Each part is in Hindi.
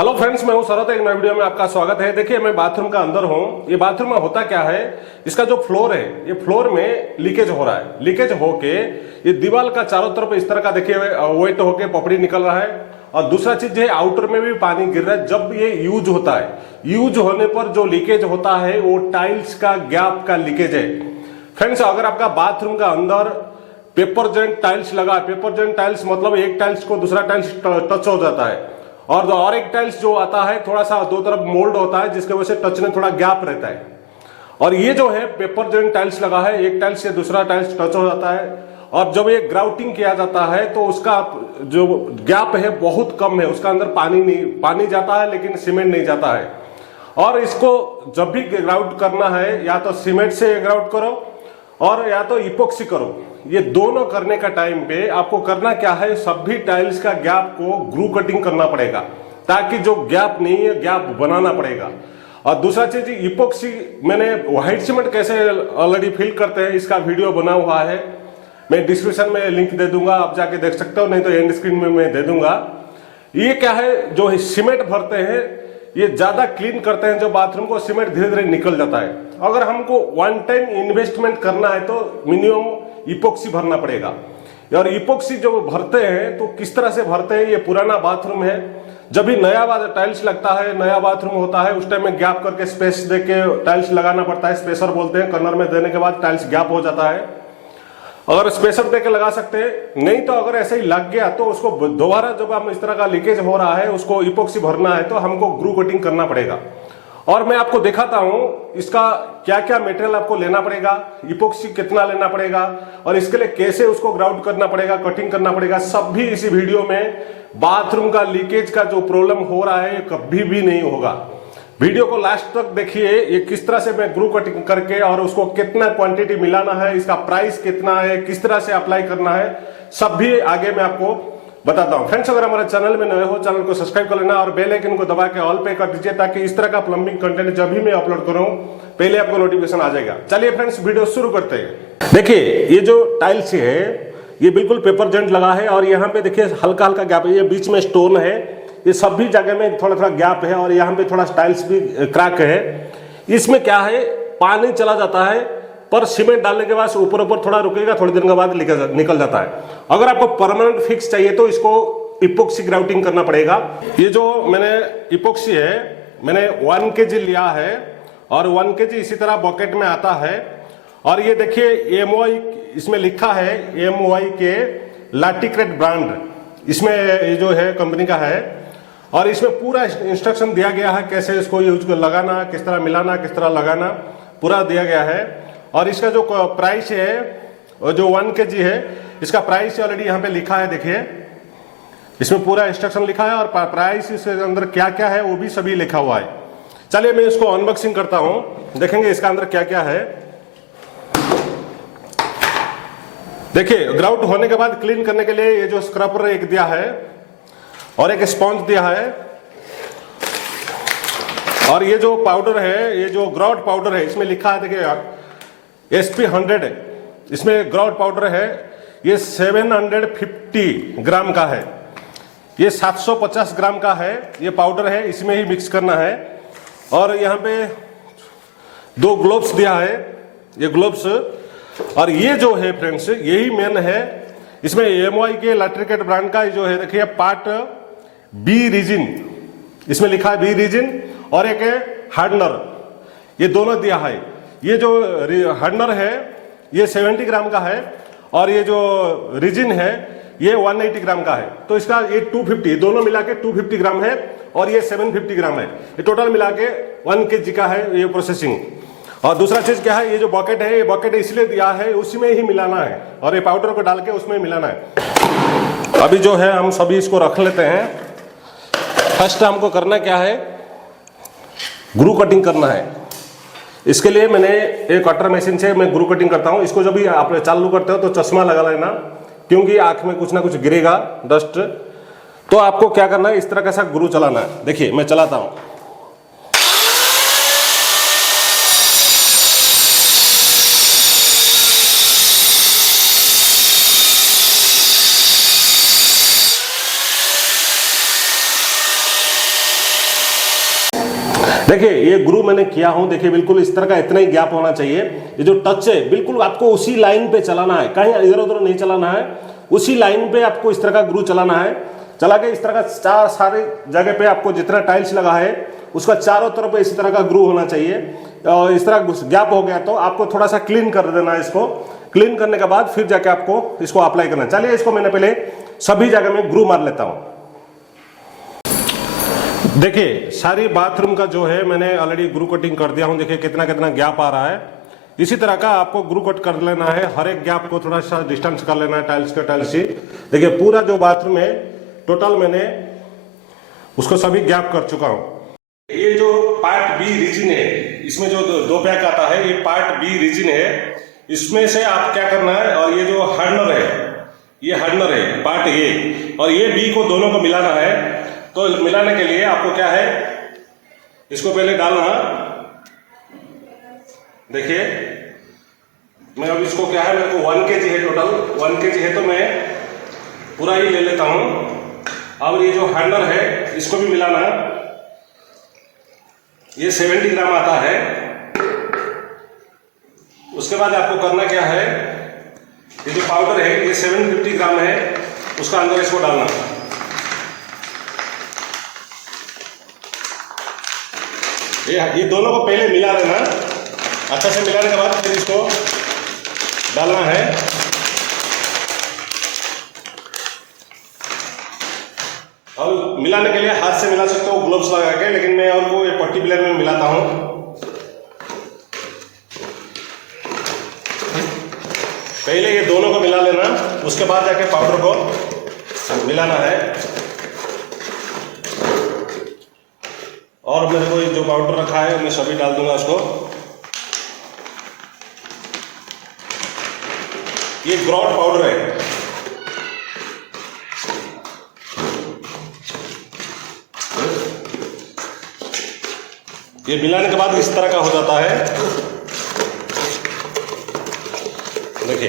हेलो फ्रेंड्स, मैं हूं शरद। एक नए वीडियो में आपका स्वागत है। देखिए, मैं बाथरूम का अंदर हूं। ये बाथरूम में होता क्या है, इसका जो फ्लोर है, ये फ्लोर में लीकेज हो रहा है। लीकेज होके ये दीवार का चारों तरफ इस तरह का देखिए वेट होके पपड़ी निकल रहा है। और दूसरा चीज है, आउटर में भी पानी गिर रहा है। जब ये यूज होता है, यूज होने पर जो लीकेज होता है वो टाइल्स का गैप का लीकेज है। फ्रेंड्स, अगर आपका बाथरूम का अंदर पेपर जॉइंट टाइल्स लगा है, पेपर जॉइंट टाइल्स मतलब एक टाइल्स को दूसरा टाइल्स टच हो जाता है, और एक टाइल्स जो आता है थोड़ा सा दो तरफ मोल्ड होता है, जिसके वजह से टच में थोड़ा गैप रहता है। और ये जो है पेपर जॉइंट टाइल्स लगा है, एक टाइल्स से दूसरा टाइल्स टच हो जाता है, और जब ये ग्राउटिंग किया जाता है तो उसका जो गैप है बहुत कम है। उसका अंदर पानी जाता है लेकिन सीमेंट नहीं जाता है। और इसको जब भी ग्राउट करना है, या तो सीमेंट से ग्राउट करो और या तो इपोक्सी करो। ये दोनों करने का टाइम पे आपको करना क्या है, सभी टाइल्स का गैप को ग्रू कटिंग करना पड़ेगा, ताकि जो गैप नहीं है गैप बनाना पड़ेगा। और दूसरा चीज, इपोक्सी मैंने व्हाइट सीमेंट कैसे ऑलरेडी फिल करते हैं, इसका वीडियो बना हुआ है। मैं डिस्क्रिप्शन में लिंक दे दूंगा, आप जाके देख सकते हो, नहीं तो एंड स्क्रीन में मैं दे दूंगा। ये क्या है, जो सीमेंट भरते हैं ये ज्यादा क्लीन करते हैं जो बाथरूम को, सीमेंट धीरे धीरे निकल जाता है। अगर हमको वन टाइम इन्वेस्टमेंट करना है तो मिनिमम इपोक्सी भरना पड़ेगा। और इपोक्सी जो भरते हैं तो किस तरह से भरते हैं, ये पुराना बाथरूम है, जब भी नया टाइल्स लगता है, नया बाथरूम होता है, उस टाइम में गैप करके स्पेस देके टाइल्स लगाना पड़ता है। स्पेसर बोलते हैं, कॉर्नर में देने के बाद टाइल्स गैप हो जाता है। अगर स्पेसर देके लगा सकते हैं, नहीं तो अगर ऐसे ही लग गया तो उसको दोबारा जब हम इस तरह का लीकेज हो रहा है उसको इपोक्सी भरना है तो हमको ग्रू कटिंग करना पड़ेगा। और मैं आपको दिखाता हूं इसका क्या क्या मटेरियल आपको लेना पड़ेगा, इपोक्सी कितना लेना पड़ेगा, और इसके लिए कैसे उसको ग्राउट करना पड़ेगा, कटिंग करना पड़ेगा, सब भी इसी वीडियो में। बाथरूम का लीकेज का जो प्रॉब्लम हो रहा है ये कभी भी नहीं होगा। वीडियो को लास्ट तक देखिए, ये किस तरह से मैं ग्रू कटिंग करके और उसको कितना क्वांटिटी मिलाना है, इसका प्राइस कितना है, किस तरह से अप्लाई करना है, सब भी आगे मैं आपको बताता हूं। फ्रेंड्स, अगर हमारे चैनल में नए हो, चैनल को सब्सक्राइब कर लेना और बेल आइकन को दबा के ऑल पे कर दीजिए, ताकि इस तरह का प्लम्बिंग कंटेंट जब भी मैं अपलोड करूं पहले आपको नोटिफिकेशन आ जाएगा। चलिए फ्रेंड्स, वीडियो शुरू करते हैं। देखिए, ये जो टाइल्स है ये बिल्कुल पेपर जॉइंट लगा है, और यहाँ पे देखिए हल्का हल्का गैप है, ये बीच में स्टोन है, ये सभी जगह में थोड़ा थोड़ा गैप है, और यहाँ पे थोड़ा टाइल्स भी क्रैक है। इसमें क्या है, पानी चला जाता है, पर सीमेंट डालने के बाद ऊपर ऊपर थोड़ा रुकेगा, थोड़ी देर के बाद निकल जाता है। अगर आपको परमानेंट फिक्स चाहिए तो इसको इपोक्सी ग्राउटिंग करना पड़ेगा। ये जो मैंने इपोक्सी है, मैंने 1 kg लिया है, और 1 kg इसी तरह बकेट में आता है। और ये देखिए MOI इसमें लिखा है, MOI के लाटिक्रेट ब्रांड इसमें ये जो है कंपनी का है, और इसमें पूरा इंस्ट्रक्शन दिया गया है कैसे इसको यूज लगाना, किस तरह मिलाना, किस तरह लगाना, पूरा दिया गया है। और इसका जो प्राइस है, जो 1 kg है, इसका प्राइस ऑलरेडी यहाँ पे लिखा है। देखिए, इसमें पूरा इंस्ट्रक्शन लिखा है, और प्राइस इसके अंदर क्या क्या है वो भी सभी लिखा हुआ है। चलिए मैं इसको अनबॉक्सिंग करता हूं, देखेंगे इसका अंदर क्या क्या है। देखिए, ग्राउट होने के बाद क्लीन करने के लिए ये जो स्क्रबर एक दिया है और एक स्पॉन्ज दिया है, और ये जो पाउडर है, ये जो ग्राउट पाउडर है, इसमें लिखा है देखिए SP 100, इसमें ग्राउट पाउडर है। ये 750 ग्राम का है, ये 750 ग्राम का है, ये पाउडर है, इसमें ही मिक्स करना है। और यहाँ पे 2 ग्लोव्स दिया है, ये ग्लोव्स। और ये जो है फ्रेंड्स, यही मेन है। इसमें MOI के लाट्रिकेट ब्रांड का जो है देखिए पार्ट बी रीजिन, इसमें लिखा है बी रीजिन, और एक है हार्डनर, ये दोनों दिया है। ये जो हार्डनर है ये 70 ग्राम का है, और ये जो रीजिन है ये 180 ग्राम का है। तो इसका ये 250, दोनों मिला के 250 ग्राम है, और ये 750 ग्राम है। ये टोटल मिला के 1 kg का है ये प्रोसेसिंग। और दूसरा चीज क्या है, ये जो बकेट है, ये बकेट इसलिए दिया है उसी में ही मिलाना है, और ये पाउडर को डाल के उसमें मिलाना है। अभी जो है हम सभी इसको रख लेते हैं। फर्स्ट हमको करना क्या है, ग्रू कटिंग करना है। इसके लिए मैंने एक कटर मशीन से मैं ग्रू कटिंग करता हूं। इसको जब भी आप चालू करते हो तो चश्मा लगा लेना, क्योंकि आंख में कुछ ना कुछ गिरेगा, डस्ट। तो आपको क्या करना है, इस तरह का सा ग्रू चलाना है। देखिए मैं चलाता हूं। देखिए ये ग्रू मैंने किया हूं, देखिए बिल्कुल इस तरह का इतना ही गैप होना चाहिए। ये जो टच है बिल्कुल आपको उसी लाइन पे चलाना है, कहीं इधर उधर नहीं चलाना है, उसी लाइन पे आपको इस तरह का ग्रू चलाना है। चला के इस तरह का सारे जगह पे आपको जितना टाइल्स लगा है उसका चारों तरफ इसी तरह का ग्रू होना चाहिए। और इस तरह गैप हो गया तो आपको थोड़ा सा क्लीन कर देना है। इसको क्लीन करने के बाद फिर जाके आपको इसको अप्लाई करना है। चलिए इसको मैंने पहले सभी जगह में ग्रू मार लेता हूँ। देखिए सारी बाथरूम का जो है मैंने ऑलरेडी ग्रू कटिंग कर दिया हूँ। देखिए कितना कितना गैप आ रहा है। इसी तरह का आपको ग्रू कट कर लेना है, हर एक गैप को थोड़ा सा डिस्टेंस कर लेना है टाइल्स के टाइल्स ही। देखिए पूरा जो बाथरूम है टोटल मैंने उसको सभी गैप कर चुका हूँ। ये जो पार्ट बी रीजन है, इसमें जो दो पैक आता है, ये पार्ट बी रीजन है। इसमें से आप क्या करना है, और ये जो हार्डनर है, ये हार्डनर है पार्ट ए, और ये बी को दोनों को मिलाना है। तो मिलाने के लिए आपको क्या है, इसको पहले डालना। देखिए मैं अब इसको क्या है, मेरे को 1 kg है, टोटल 1 kg है, तो मैं पूरा ही ले लेता हूं। अब ये जो हार्डनर है इसको भी मिलाना। ये 70 ग्राम आता है। उसके बाद आपको करना क्या है, ये जो पाउडर है ये 750 ग्राम है, उसका अंदर इसको डालना। ये दोनों को पहले मिला लेना, अच्छा से मिलाने के बाद फिर इसको डालना है। और मिलाने के लिए हाथ से मिला सकते हो ग्लव्स लगा के, लेकिन मैं और को पट्टी प्लेट में मिलाता हूं। पहले ये दोनों को मिला लेना, उसके बाद जाके पाउडर को मिलाना है। और मेरे को जो पाउडर रखा है मैं सभी डाल दूंगा उसको। ये ग्रॉट पाउडर है। ये मिलाने के बाद इस तरह का हो जाता है। देखिए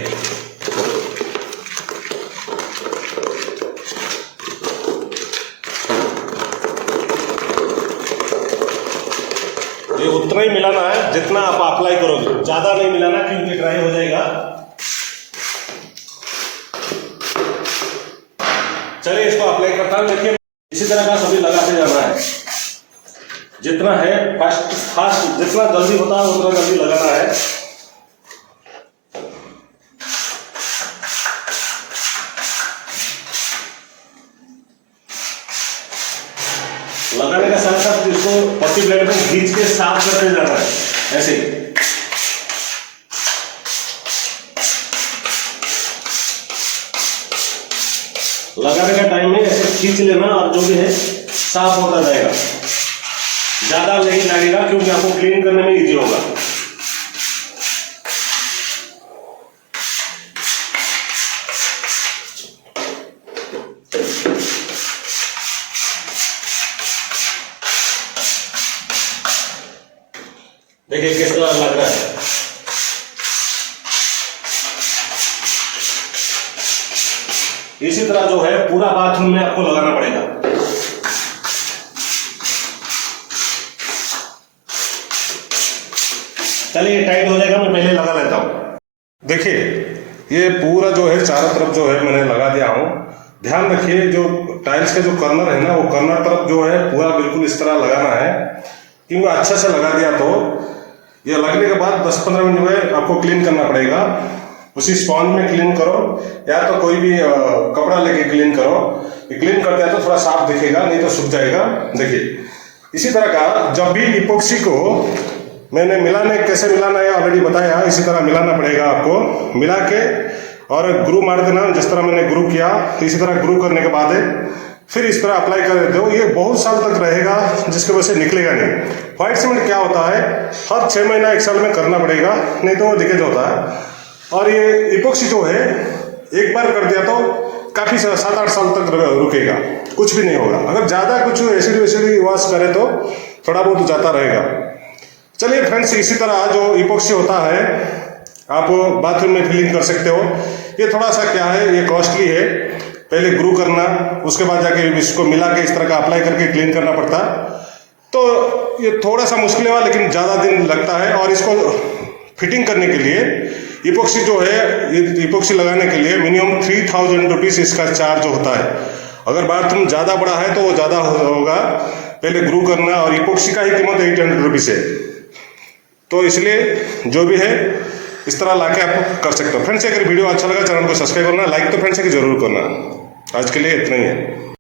ये उतना ही मिलाना है जितना आप अप्लाई करोगे, ज्यादा नहीं मिलाना क्योंकि ड्राई हो जाएगा। चलिए इसको अप्लाई करता हूं। देखिए इसी तरह का सभी लगाते जाना है, जितना है फास्ट जितना जल्दी होता है उतना जल्दी लगाना है। लगाने के साथ साथ इसको पट्टी प्लेट में खींच के साफ करते जाना है, ऐसे ही। लगाने का टाइम में ऐसे खींच लेना और जो भी है साफ होता जाएगा, ज्यादा नहीं लगेगा क्योंकि आपको क्लीन करने में इजी होगा। देखिए किस तरह लग रहा है। इसी तरह जो है पूरा बाथरूम में आपको लगाना पड़ेगा। चलिए टाइट हो जाएगा, मैं पहले लगा लेता हूं। देखिए ये पूरा जो है चारों तरफ जो है मैंने लगा दिया हूं। ध्यान रखिए जो टाइल्स का जो कर्नर है ना, वो कर्नर तरफ जो है पूरा बिल्कुल इस तरह लगाना है, क्योंकि अच्छे से लगा दिया तो ये लगने के बाद 10-15 मिनट में आपको क्लीन करना पड़ेगा। उसी स्पॉन्ज में क्लीन करो या तो कोई भी कपड़ा लेके क्लीन करो। क्लीन करते हैं तो थोड़ा साफ दिखेगा, नहीं तो सूख जाएगा। देखिए इसी तरह का जब भी इपोक्सी को मैंने मिलाने कैसे मिलाना है ऑलरेडी बताया, इसी तरह मिलाना पड़ेगा आपको। मिला के और ग्रू मार देना, जिस तरह मैंने ग्रू किया तो इसी तरह ग्रू करने के बाद फिर इस तरह अप्लाई कर देते हो। ये बहुत साल तक रहेगा, जिसकी वजह से निकलेगा नहीं। व्हाइट सीमेंट क्या होता है, हर 6 महीना 1 साल में करना पड़ेगा, नहीं तो वो लीकेज होता है। और ये इपोक्सी जो है एक बार कर दिया तो काफी 7-8 साल तक रुकेगा, कुछ भी नहीं होगा। अगर ज्यादा कुछ एसिड वॉश करे तो थोड़ा बहुत जाता रहेगा। चलिए फ्रेंड्स, इसी तरह जो इपोक्सी होता है आप बाथरूम में फिलिंग कर सकते हो। ये थोड़ा सा क्या है, ये कॉस्टली है। पहले ग्रू करना, उसके बाद जाके इसको मिला के इस तरह का अप्लाई करके क्लीन करना पड़ता है। तो ये थोड़ा सा मुश्किल है लेकिन ज़्यादा दिन लगता है। और इसको फिटिंग करने के लिए इपोक्सी जो है, ये इपोक्सी लगाने के लिए मिनिमम 3000 रुपीज़ इसका चार्ज होता है। अगर बाथरूम ज़्यादा बड़ा है तो वो ज़्यादा होगा, पहले ग्रू करना, और इपोक्सी का ही कीमत 800 रुपीज़ है। तो इसलिए जो भी है इस तरह लाके आप कर सकते हो। फ्रेंड्स, अगर वीडियो अच्छा लगा चैनल को सब्सक्राइब करना, लाइक तो फ्रेंड्स जरूर करना। आज के लिए इतना ही है।